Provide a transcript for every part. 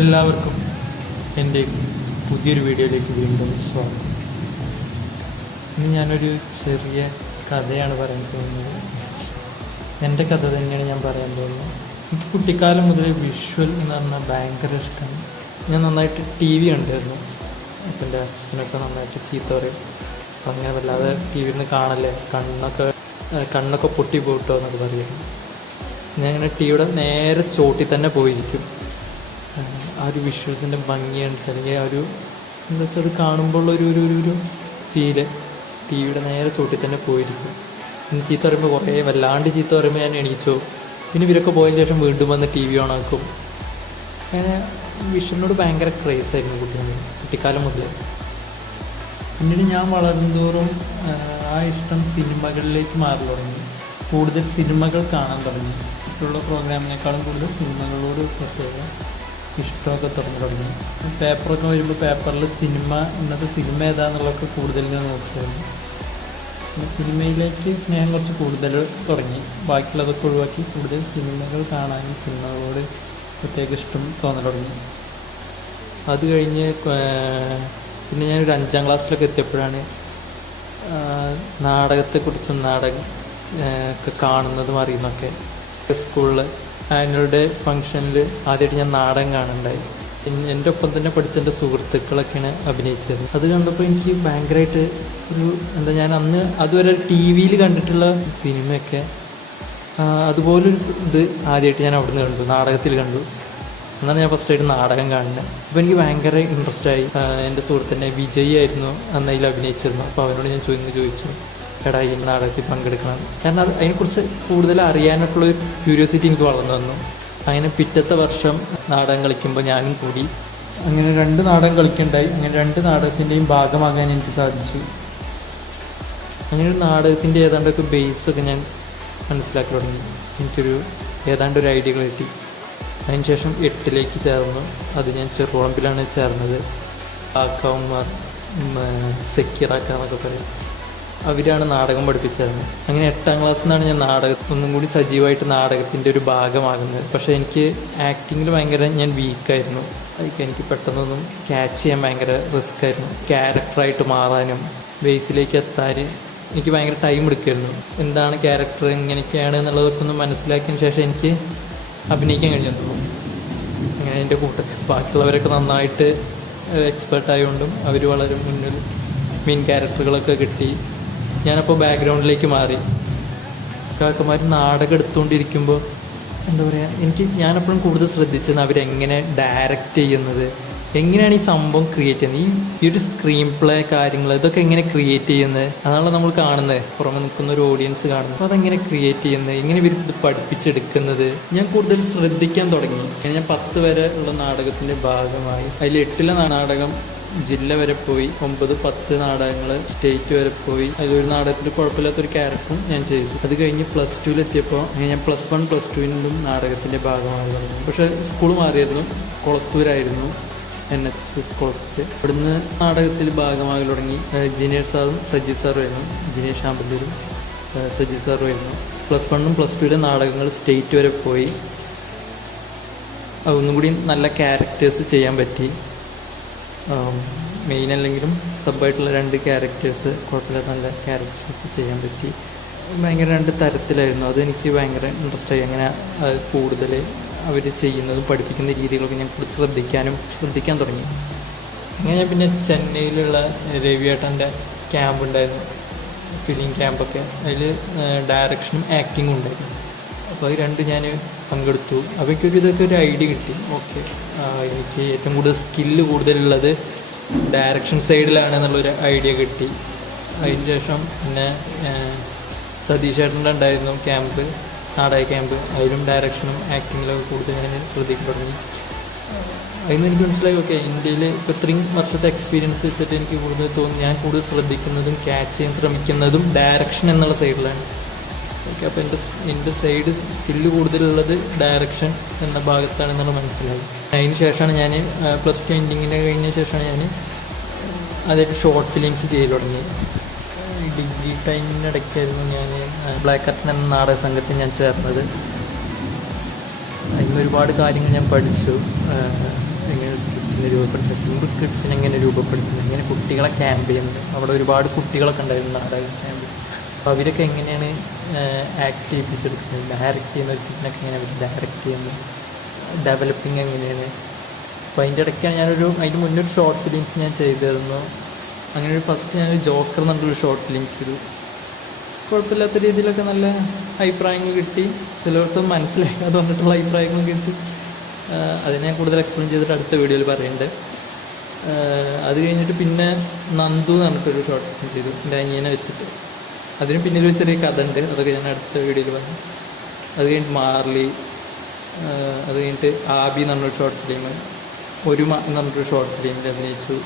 എല്ലാവർക്കും എൻ്റെ പുതിയൊരു വീഡിയോയിലേക്ക് വീണ്ടും സ്വാഗതം. ഇന്ന് ഞാനൊരു ചെറിയ കഥയാണ് പറയാൻ പോകുന്നത്. എൻ്റെ കഥ തന്നെയാണ് ഞാൻ പറയാൻ പോകുന്നത്. എനിക്ക് കുട്ടിക്കാലം മുതൽ വിഷ്വൽ എന്ന് പറഞ്ഞാൽ ഭയങ്കര ഇഷ്ടമാണ്. ഞാൻ നന്നായിട്ട് TV കണ്ടായിരുന്നു. അപ്പം എൻ്റെ അച്ഛനൊക്കെ നന്നായിട്ട് ചീത്ത പറയും. അപ്പം അങ്ങനെ വല്ലാതെ TV നിന്ന് കാണല്ലേ, കണ്ണൊക്കെ പൊട്ടി പോയിട്ടോ എന്നൊക്കെ പറയുന്നു. ഞാൻ ഇങ്ങനെ TVയുടെ നേരെ ചോട്ടിൽ തന്നെ പോയിരിക്കും. ആ ഒരു വിഷ്വൽസിൻ്റെ ഭംഗിയാണ്, അല്ലെങ്കിൽ ആ ഒരു എന്താ വെച്ചാൽ അത് കാണുമ്പോൾ ഒരു ഫീല് TVയുടെ നേരെ ചോട്ടിൽ തന്നെ പോയിരിക്കും. ഇന്ന് ചീത്ത പറയുമ്പോൾ കുറേ വല്ലാണ്ട് ചീത്ത പറയുമ്പോൾ ഞാൻ എണീച്ചു. പിന്നെ ഇവരൊക്കെ പോയതിന് ശേഷം വീണ്ടും വന്ന് TV ഓണാക്കും. അങ്ങനെ വിഷ്വലിനോട് ഭയങ്കര ക്രേസായിരുന്നു കുട്ടിക്കാലം മുതൽ. പിന്നീട് ഞാൻ വളരുന്തോറും ആ ഇഷ്ടം സിനിമകളിലേക്ക് മാറി തുടങ്ങി. കൂടുതൽ സിനിമകൾ കാണാൻ തുടങ്ങി. മറ്റുള്ള പ്രോഗ്രാമിനേക്കാളും കൂടുതൽ സിനിമകളോട് പ്രത്യേക ഇഷ്ടമൊക്കെ തുടങ്ങി. പേപ്പറൊക്കെ വരുമ്പോൾ പേപ്പറിൽ ഇന്നത്തെ സിനിമ ഏതാന്നുള്ളതൊക്കെ കൂടുതൽ ഞാൻ നോക്കിയായിരുന്നു. സിനിമയിലേക്ക് സ്നേഹം കുറച്ച് കൂടുതൽ തുടങ്ങി. ബാക്കിയുള്ളതൊക്കെ ഒഴിവാക്കി കൂടുതൽ സിനിമകൾ കാണാനും സിനിമകളോട് പ്രത്യേക ഇഷ്ടം തോന്നൽ തുടങ്ങി. അത് കഴിഞ്ഞ് പിന്നെ ഞാനൊരു 5ാം ക്ലാസ്സിലൊക്കെ എത്തിയപ്പോഴാണ് നാടകത്തെക്കുറിച്ചും ഒക്കെ കാണുന്നതും അറിയുന്നതൊക്കെ. സ്കൂളിൽ ആനുവൽ ഡേ ഫംഗ്ഷനിൽ ആദ്യമായിട്ട് ഞാൻ നാടകം കാണുന്നുണ്ടായി. എൻ്റെ ഒപ്പം തന്നെ പഠിച്ച എൻ്റെ സുഹൃത്തുക്കളൊക്കെയാണ് അഭിനയിച്ചത്. അത് കണ്ടപ്പോൾ എനിക്ക് ഭയങ്കരമായിട്ട് ഞാൻ അന്ന് അതുവരെ TV കണ്ടിട്ടുള്ള സിനിമയൊക്കെ അതുപോലൊരു ഇത് ആദ്യമായിട്ട് ഞാൻ അവിടുന്ന് കണ്ടു, നാടകത്തിൽ കണ്ടു. എന്നാണ് ഞാൻ ഫസ്റ്റായിട്ട് നാടകം കാണുന്നത്. അപ്പോൾ എനിക്ക് ഭയങ്കര ഇൻട്രസ്റ്റായി. എൻ്റെ സുഹൃത്തിൻ്റെ വിജയ് ആയിരുന്നു അന്ന് അതിൽ അഭിനയിച്ചിരുന്നു. അപ്പോൾ അവനോട് ഞാൻ ചോദിച്ചു, എടാ ഈ നാടകത്തിൽ പങ്കെടുക്കണം. കാരണം അതിനെക്കുറിച്ച് കൂടുതൽ അറിയാനായിട്ടുള്ളൊരു ക്യൂരിയോസിറ്റി എനിക്ക് വളർന്നു വന്നു. അങ്ങനെ പിറ്റത്തെ വർഷം നാടകം കളിക്കുമ്പോൾ ഞാനും കൂടി അങ്ങനെ 2 നാടകം കളിക്കുകയുണ്ടായി. അങ്ങനെ 2 നാടകത്തിൻ്റെയും ഭാഗമാകാൻ എനിക്ക് സാധിച്ചു. അങ്ങനെ ഒരു നാടകത്തിൻ്റെ ഏതാണ്ടൊക്കെ ബേസൊക്കെ ഞാൻ മനസ്സിലാക്കി തുടങ്ങി. ഏതാണ്ടൊരു ഐഡിയ കിട്ടി. അതിനുശേഷം 8ലേക്ക് ചേർന്നു. അത് ഞാൻ ചെറുവളമ്പിലാണ് ചേർന്നത്. ആക്കാവുമാർ സെക്യൂറാക്ക എന്നൊക്കെ പറയും. അവരാണ് നാടകം പഠിപ്പിച്ചിരുന്നത്. അങ്ങനെ 8ാം ക്ലാസ്സിൽ നിന്നാണ് ഞാൻ ഒന്നും കൂടി സജീവമായിട്ട് നാടകത്തിൻ്റെ ഒരു ഭാഗമാകുന്നത്. പക്ഷേ എനിക്ക് ആക്ടിങ്ങിൽ ഞാൻ വീക്കായിരുന്നു. അതൊക്കെ എനിക്ക് പെട്ടെന്നൊന്നും ക്യാച്ച് ചെയ്യാൻ ഭയങ്കര റിസ്ക് ആയിരുന്നു. ക്യാരക്ടറായിട്ട് മാറാനും ബേസിലേക്ക് എത്താൻ എനിക്ക് ഭയങ്കര ടൈം എടുക്കുമായിരുന്നു. എന്താണ് ക്യാരക്ടർ, എങ്ങനെയൊക്കെയാണ് എന്നുള്ളതൊക്കെ ഒന്ന് മനസ്സിലാക്കിയതിന് ശേഷം എനിക്ക് അഭിനയിക്കാൻ കഴിഞ്ഞിട്ടുള്ളൂ. അങ്ങനെ എൻ്റെ കൂട്ടത്തിൽ ബാക്കിയുള്ളവരൊക്കെ നന്നായിട്ട് എക്സ്പേർട്ടായതുകൊണ്ടും അവർ വളരെ മുന്നിൽ മെയിൻ ക്യാരക്ടറുകളൊക്കെ കിട്ടി. ഞാനപ്പോൾ ബാക്ക്ഗ്രൗണ്ടിലേക്ക് മാറി. കാക്കന്മാർ നാടകം എടുത്തുകൊണ്ടിരിക്കുമ്പോൾ എന്താ പറയുക, ഞാനെപ്പോഴും കൂടുതൽ ശ്രദ്ധിച്ചത് അവരെങ്ങനെ ഡയറക്റ്റ് ചെയ്യുന്നത്, എങ്ങനെയാണ് ഈ സംഭവം ക്രിയേറ്റ് ചെയ്യുന്നത്, ഈ ഒരു സ്ക്രീൻ പ്ലേ കാര്യങ്ങൾ ഇതൊക്കെ എങ്ങനെ ക്രിയേറ്റ് ചെയ്യുന്നത്, അതാണല്ലോ നമ്മൾ കാണുന്നത്, പുറമെ നിൽക്കുന്ന ഒരു ഓഡിയൻസ് കാണുന്നത്. അപ്പോൾ അതെങ്ങനെ ക്രിയേറ്റ് ചെയ്യുന്നത്, എങ്ങനെ ഇവർ ഇത് പഠിപ്പിച്ചെടുക്കുന്നത് ഞാൻ കൂടുതൽ ശ്രദ്ധിക്കാൻ തുടങ്ങി. ഞാൻ 10 വരെ ഉള്ള നാടകത്തിൻ്റെ ഭാഗമായി. അതിൽ 8ലെ നാടകം ജില്ല വരെ പോയി. 9, 10 നാടകങ്ങൾ സ്റ്റേറ്റ് വരെ പോയി. അതിലൊരു നാടകത്തിൽ കുഴപ്പമില്ലാത്തൊരു ക്യാരക്ടറും ഞാൻ ചെയ്തു. അത് കഴിഞ്ഞ് +2-ലെത്തിയപ്പോൾ ഞാൻ +1, +2-ലും നാടകത്തിൻ്റെ ഭാഗമായി തുടങ്ങി. പക്ഷേ സ്കൂൾ മാറിയായിരുന്നു. കൊളത്തൂരായിരുന്നു, NHS കൊളത്തൂർ. ഇവിടുന്ന് നാടകത്തിൽ ഭാഗമായി തുടങ്ങി. ജിനേഷ് സാറും സജീവ് സാറുമായിരുന്നു. ജിനേഷ് ആമ്പല്ലൂരും സജീവ് സാറുമായിരുന്നു. +1ഉം +2-ലെ നാടകങ്ങൾ സ്റ്റേറ്റ് വരെ പോയി. അതൊന്നും കൂടി നല്ല ക്യാരക്ടേഴ്സ് ചെയ്യാൻ പറ്റി. മെയിൻ അല്ലെങ്കിലും സബ്ബായിട്ടുള്ള 2 ക്യാരക്ടേഴ്സ് കുഴപ്പമില്ലാത്ത നല്ല ക്യാരക്ടേഴ്സ് ചെയ്യാൻ പറ്റി. ഭയങ്കര 2 തരത്തിലായിരുന്നു. അതെനിക്ക് ഭയങ്കര ഇൻട്രസ്റ്റായി. അങ്ങനെ കൂടുതൽ അവർ ചെയ്യുന്നതും പഠിപ്പിക്കുന്ന രീതികളൊക്കെ ഞാൻ ശ്രദ്ധിക്കാൻ തുടങ്ങി. അങ്ങനെ ഞാൻ പിന്നെ ചെന്നൈയിലുള്ള രവിയേട്ടൻ്റെ ക്യാമ്പ് ഉണ്ടായിരുന്നു, ഫിലിം ക്യാമ്പൊക്കെ. അതിൽ ഡയറക്ഷനും ആക്ടിങ്ങും ഉണ്ടായിരുന്നു. അപ്പോൾ അത് 2 ഞാൻ പങ്കെടുത്തു. അവയ്ക്കൊരു ഇതൊക്കെ ഒരു ഐഡിയ കിട്ടി. ഓക്കെ, എനിക്ക് ഏറ്റവും കൂടുതൽ സ്കില്ല് കൂടുതലുള്ളത് ഡയറക്ഷൻ സൈഡിലാണെന്നുള്ളൊരു ഐഡിയ കിട്ടി. അതിന് ശേഷം പിന്നെ സതീഷ് ചേട്ടൻ്റെ ഉണ്ടായിരുന്നു ക്യാമ്പ്, നാടക ക്യാമ്പ്. അതിലും ഡയറക്ഷനും ആക്ടിങ്ങിലൊക്കെ കൂടുതൽ ഞാൻ ശ്രദ്ധിക്കാൻ തുടങ്ങി. അതിന് എനിക്ക് മനസ്സിലായി, ഓക്കെ, ഇന്ത്യയിൽ ഇപ്പോൾ 3 വർഷത്തെ എക്സ്പീരിയൻസ് വെച്ചിട്ട് എനിക്ക് കൂടുതൽ തോന്നി ഞാൻ കൂടുതൽ ശ്രദ്ധിക്കുന്നതും ക്യാച്ച് ചെയ്യാൻ ശ്രമിക്കുന്നതും ഡയറക്ഷൻ എന്നുള്ള സൈഡിലാണ്. ഓക്കെ, അപ്പോൾ എൻ്റെ സൈഡ് സ്കില്ല് കൂടുതലുള്ളത് ഡയറക്ഷൻ എന്ന ഭാഗത്താണെന്നുള്ള മനസ്സിലായി. അതിന് ശേഷമാണ് ഞാൻ +2 എൻഡിങ്ങിൻ്റെ കഴിഞ്ഞ ശേഷമാണ് ഞാൻ അതായിട്ട് ഷോർട്ട് ഫിലിംസ് ചെയ്ത് തുടങ്ങി. ഡിഗ്രി ടൈമിനിടയ്ക്കായിരുന്നു ഞാൻ ബ്ലാക്ക് കർട്ടൻ എന്ന നാടക സംഘത്തിൽ ഞാൻ ചേർന്നത്. അതിന് ഒരുപാട് കാര്യങ്ങൾ ഞാൻ പഠിച്ചു. എങ്ങനെ സ്ക്രിപ്റ്റിനെ രൂപപ്പെടുത്തുന്നത്, സിമ്പിൾ സ്ക്രിപ്റ്റിനെ എങ്ങനെ രൂപപ്പെടുത്തുന്നത്, എങ്ങനെ കുട്ടികളെ ക്യാമ്പ് ചെയ്യുന്നത്. അവിടെ ഒരുപാട് കുട്ടികളൊക്കെ ഉണ്ടായിരുന്നു നാടക ക്യാമ്പ്. അപ്പോൾ അവരൊക്കെ എങ്ങനെയാണ് ആക്ട് ചെയ്യിപ്പിച്ചെടുക്കുന്നത്, ഡയറക്റ്റ് ചെയ്യുന്ന ഒരു സീനൊക്കെ എങ്ങനെ അവർ ഡയറക്റ്റ് ചെയ്യുന്നത്, ഡെവലപ്പിംഗ് എങ്ങനെയാണ്. അപ്പോൾ അതിൻ്റെ ഇടയ്ക്കാണ് അതിന് മുന്നൊരു ഷോർട്ട് ഫിലിംസ് ഞാൻ ചെയ്തിരുന്നു. അങ്ങനെ ഫസ്റ്റ് ഞാനൊരു ജോക്കർ എന്ന് പറഞ്ഞൊരു ഷോർട്ട് ഫിലിം ചെയ്തു. കുഴപ്പമില്ലാത്ത രീതിയിലൊക്കെ നല്ല അഭിപ്രായങ്ങൾ കിട്ടി, ചിലർക്ക് മനസ്സിലാക്കാതെ വന്നിട്ടുള്ള അഭിപ്രായങ്ങൾ കിട്ടി. അതിനെ ഞാൻ കൂടുതൽ എക്സ്പ്ലെയിൻ ചെയ്തിട്ട് അടുത്ത വീഡിയോയിൽ പറയുന്നുണ്ട്. അത് കഴിഞ്ഞിട്ട് പിന്നെ നന്ദു എന്ന് പറഞ്ഞിട്ടൊരു ഷോർട്ട് ഫിലിം ചെയ്തു എൻ്റെ അനിയനെ വെച്ചിട്ട്. അതിന് പിന്നിലൊരു ചെറിയ കഥ ഉണ്ട്, അതൊക്കെ ഞാൻ അടുത്ത വീഡിയോയിൽ പറഞ്ഞു. അത് കഴിഞ്ഞിട്ട് മാർലി, അത് കഴിഞ്ഞിട്ട് ആബി എന്ന് പറഞ്ഞൊരു ഷോർട്ട് ഫിലിം, ഒരുമ എന്ന് പറഞ്ഞൊരു ഷോർട്ട് ഫിലിമിൽ അഭിനയിച്ചു.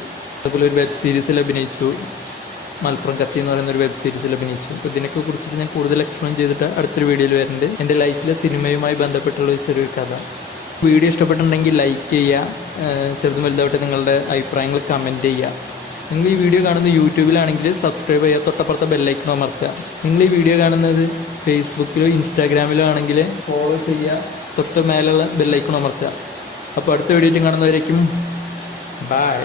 അതുപോലെ ഒരു വെബ് സീരീസിൽ അഭിനയിച്ചു, മലപ്പുറം കത്തി എന്ന് പറയുന്ന ഒരു വെബ് സീരീസിൽ അഭിനയിച്ചു. അപ്പോൾ ഇതിനൊക്കെ കുറിച്ചിട്ട് ഞാൻ കൂടുതൽ എക്സ്പ്ലെയിൻ ചെയ്തിട്ട് അടുത്തൊരു വീഡിയോയിൽ വരുന്നുണ്ട്. എൻ്റെ ലൈഫിലെ സിനിമയുമായി ബന്ധപ്പെട്ടുള്ള ഒരു ചെറിയൊരു കഥ. വീഡിയോ ഇഷ്ടപ്പെട്ടിട്ടുണ്ടെങ്കിൽ ലൈക്ക് ചെയ്യുക, ചെറുതും വലുതായിട്ട് നിങ്ങളുടെ അഭിപ്രായങ്ങൾ കമൻറ്റ് ചെയ്യുക. നിങ്ങൾ ഈ വീഡിയോ കാണുന്നത് യൂട്യൂബിലാണെങ്കിൽ സബ്സ്ക്രൈബ് ചെയ്യുക, തൊട്ടപ്പുറത്തെ ബെല്ലൈക്കൺ അമർത്തുക. നിങ്ങൾ ഈ വീഡിയോ കാണുന്നത് ഫേസ്ബുക്കിലോ ഇൻസ്റ്റാഗ്രാമിലോ ആണെങ്കിൽ ഫോളോ ചെയ്യുക, തൊട്ട് മേലുള്ള ബെല്ലൈക്കൺ അമർത്തുക. അപ്പോൾ അടുത്ത വീഡിയോയിൽ കാണുന്നവരേക്കും ബൈ.